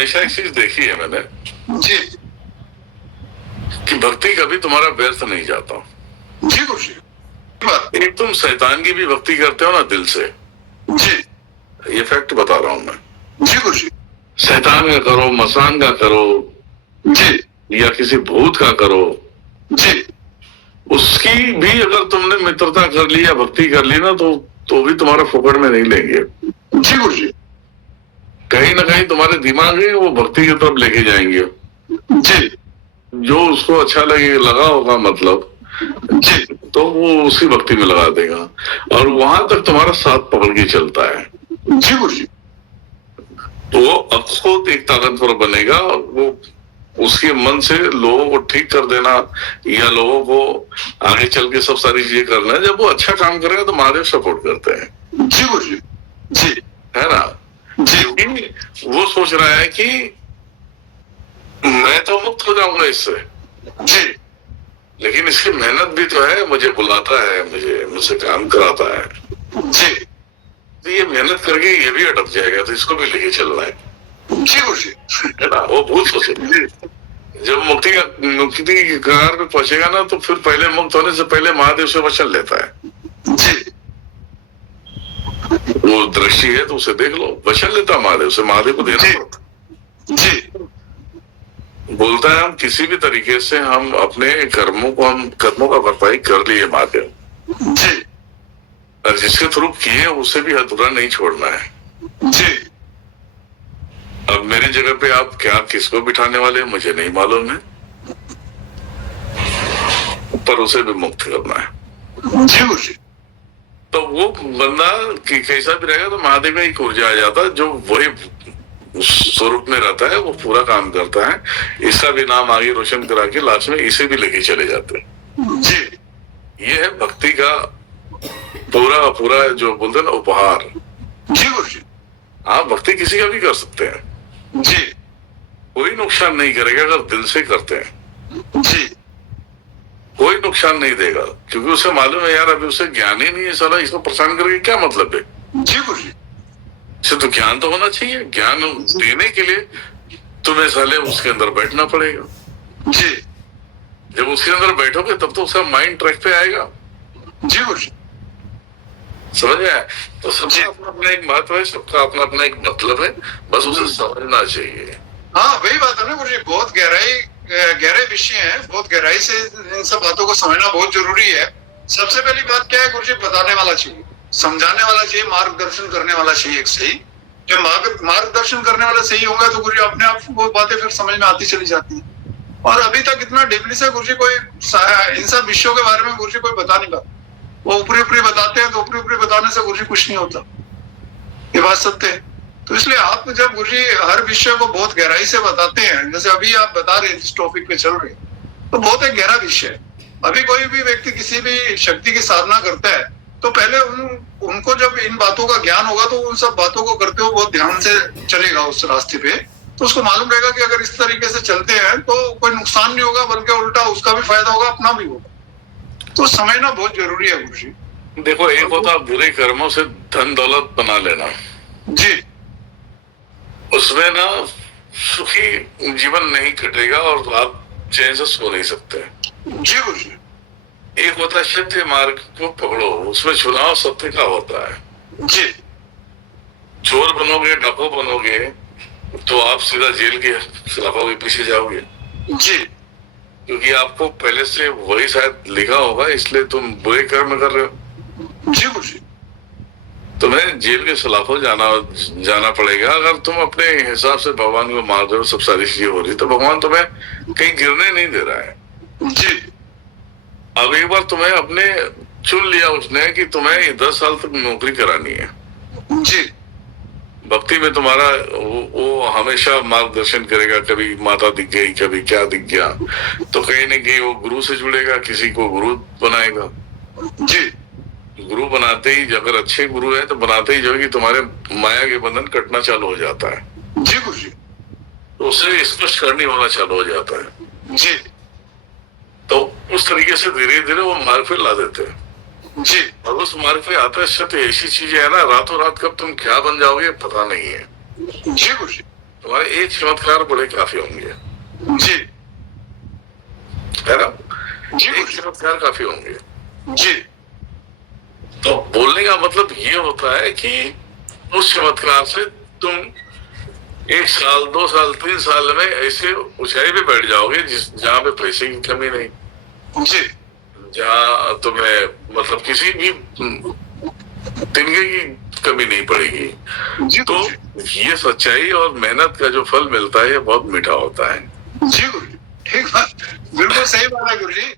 हमेशा एक चीज देखी है मैंने जी कि भक्ति कभी तुम्हारा व्यर्थ नहीं जाता। जी गुरु जी, बात एक तुम शैतान की भी भक्ति करते हो ना दिल से, जी ये फैक्ट बता रहा हूं मैं। जी गुरु जी, शैतान का करो, मसान का करो, जी या किसी भूत का करो, जी उसकी भी अगर तुमने मित्रता कर ली या भक्ति कर ली ना तो भी तुम्हारा फोकट में नहीं लेंगे। जी गुरु जी, कहीं ना कहीं तुम्हारे दिमाग है वो भक्ति की तरफ लेके जाएंगे। जी जो उसको अच्छा लगा होगा मतलब जी तो वो उसी भक्ति में लगा देगा और वहां तक तुम्हारा साथ पकड़ के चलता है। जी गुरु जी, तो वो खुद एक ताकतवर बनेगा और वो उसके मन से लोगों को ठीक कर देना या लोगों को आगे चल के सब सारी चीजें करना है। जब वो अच्छा काम करेगा तो महादेव सपोर्ट करते हैं। जी गुरु जी, जी है ना? जी क्योंकि वो सोच रहा है कि मैं तो मुक्त हो जाऊंगा इससे, जी लेकिन इसकी मेहनत भी तो है, मुझे बुलाता है, मुझसे काम कराता है, जी तो ये मेहनत करके ये भी अटक जाएगा तो इसको भी लेके चलना है। जी गुरु जी, है ना? वो भूत सोचे जब मुक्ति की कगार पे पहुंचेगा ना तो फिर पहले मुक्त होने से पहले महादेव से वचन लेता है। जी वो दृष्टि है तो उसे देख लो, वचन लेता महादेव से, महादेव को देना पड़ता। जी बोलता है हम किसी भी तरीके से हम अपने कर्मों का भरपाई कर लिए महादेव, जी और जिसके थ्रू किए उसे भी अधूरा नहीं छोड़ना है। जी, अब मेरी जगह पे आप क्या किसको बिठाने वाले मुझे नहीं मालूम है, पर उसे भी मुक्त करना है। जी गुरु जी, तो वो बंदा कैसा भी रहेगा तो महादेव का एक ऊर्जा आ जाता है जो वही स्वरूप में रहता है, वो पूरा काम करता है। इसका भी नाम आगे रोशन करा के लास्ट में इसे भी लेके चले जाते हैं। जी ये है भक्ति का पूरा जो बोलते हैं ना उपहार। जी गुरु जी, आप भक्ति किसी का भी कर सकते हैं, जी कोई नुकसान नहीं करेगा अगर दिल से करते हैं। जी कोई नुकसान नहीं देगा क्योंकि उसे मालूम है यार अभी उसे ज्ञान ही नहीं है, साला इसको परेशान करके क्या मतलब है। जी गुरु जी, इसे तो ज्ञान तो होना चाहिए, ज्ञान देने के लिए तुम्हें साले उसके अंदर बैठना पड़ेगा। जी जब उसके अंदर बैठोगे तब तो उसका माइंड ट्रैक पे आएगा। जी गुरु जी, समझ आया? तो सबका अपना अपना एक महत्व है, सबका अपना अपना एक मतलब है, बस उसे समझना चाहिए। हाँ वही बात है ना गुरु जी, बहुत गहरे विषय है, बहुत गहराई से इन सब बातों को समझना बहुत जरूरी है। सबसे पहली बात क्या है गुरु जी, बताने वाला चाहिए, समझाने वाला चाहिए, मार्गदर्शन करने वाला चाहिए एक सही। जब मार्गदर्शन करने वाला सही होगा तो गुरु जी अपने आप वो बातें फिर समझ में आती चली जाती है। और अभी तक इतना डीपली से गुरु जी कोई इन सब विषयों के बारे में गुरु जी कोई बता नहीं पाता। वो ऊपरी बताते हैं तो ऊपरी बताने से गुरु जी कुछ नहीं होता, ये बात सत्य है। तो इसलिए आप जब गुरु जी हर विषय को बहुत गहराई से बताते हैं, जैसे अभी आप बता रहे हैं इस टॉपिक पे चल रहे हैं, तो बहुत एक गहरा विषय है। अभी कोई भी व्यक्ति किसी भी शक्ति की साधना करता है तो पहले उनको जब इन बातों का ज्ञान होगा तो उन सब बातों को करते हुए बहुत ध्यान से चलेगा उस रास्ते पे, तो उसको मालूम रहेगा कि अगर इस तरीके से चलते हैं तो कोई नुकसान नहीं होगा, बल्कि उल्टा उसका भी फायदा होगा, अपना भी होगा। तो समझना बहुत जरूरी है गुरु जी। देखो एक होता बुरे कर्मों से धन दौलत बना लेना, जी उसमें ना सुखी जीवन नहीं कटेगा और आप चैन से सो नहीं सकते। जी गुरु जी, एक होता है सत्य मार्ग को पकड़ो, उसमें चुनाव सत्य का होता है। जी चोर बनोगे, डाकू बनोगे तो आप सीधा जेल के खिलाफों के पीछे जाओगे, जी क्योंकि आपको पहले से वही शायद लिखा होगा, इसलिए तुम बुरे कर्म कर रहे हो। जी गुरु जी, तुम्हें जेल के खिलाफों जाना पड़ेगा। अगर तुम अपने हिसाब से भगवान को मान रहे हो, सब सारी चीजें हो रही तो भगवान तुम्हें कहीं गिरने नहीं दे रहा है। जी अब एक बार तुम्हें अपने चुन लिया उसने कि तुम्हें 10 साल तक नौकरी करानी है। जी भक्ति में तुम्हारा वो हमेशा मार्गदर्शन करेगा, कभी माता दिख गई, कभी क्या दिख गया, तो कहीं ना कहीं वो गुरु से जुड़ेगा, किसी को गुरु बनाएगा। जी गुरु बनाते ही अगर अच्छे गुरु है तो बनाते ही जो है कि तुम्हारे माया के बंधन कटना चालू हो जाता है। जी गुरु जी, तो उससे स्पष्ट करनी होना चालू हो जाता है। जी तो उस तरीके से धीरे धीरे वो मार्ग पे ला देते हैं। जी, और उस मार्ग पे आते सत्य ऐसी चीजें है ना, रातों रात कब तुम क्या बन जाओगे पता नहीं है। जी गुरु जी, तुम्हारे एक चमत्कार बड़े काफी होंगे, जी है ना? जी एक गुरुजी, चमत्कार काफी होंगे। जी तो बोलने का मतलब ये होता है कि उस चमत्कार से तुम 1 साल 2 साल 3 साल में ऐसे ऊंचाई पे बैठ जाओगे जहां पे पैसे की कमी नहीं, जी जहां तुम्हें मतलब किसी भी तिनके की कमी नहीं पड़ेगी। जी तो गुरुजी, ये सच्चाई और मेहनत का जो फल मिलता है ये बहुत मीठा होता है। जी गुरुजी, ठीक बात, बिल्कुल सही बात है गुरुजी।